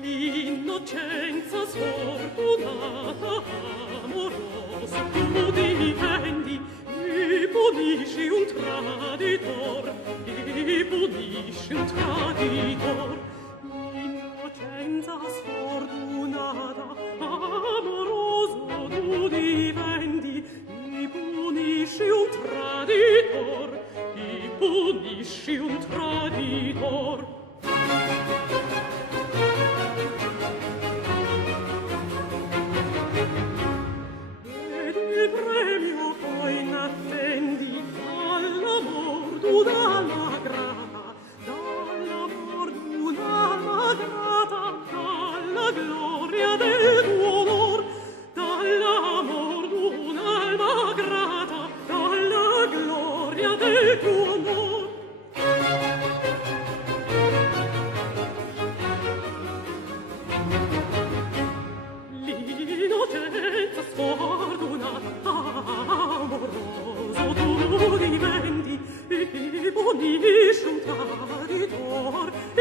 L'innocenza sfortunata, amorosa, tu difendi, e punisci un traditor, e punisci un traditor. L'innocenza sfortunata, amoroso, tu difendi, e punisci un traditor, e punisci un traditor. Ed il premio poi n'attendi, dall'amor tu dalla grata, dall'amor tu dalla grata, dalla gloria del tuo onor, dall'amor tu dalla grata, dalla gloria del tuo onor. L'innocenza sfortunata, amoroso, tu divendi, e punisci un traditor, e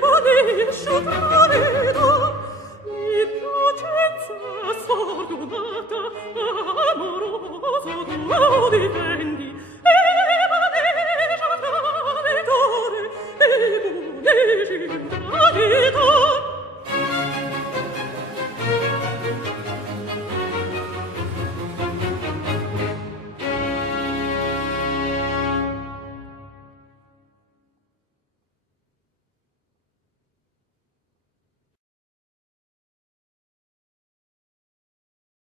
punisci un traditor. L'innocenza sfortunata, amoroso, tu difendi,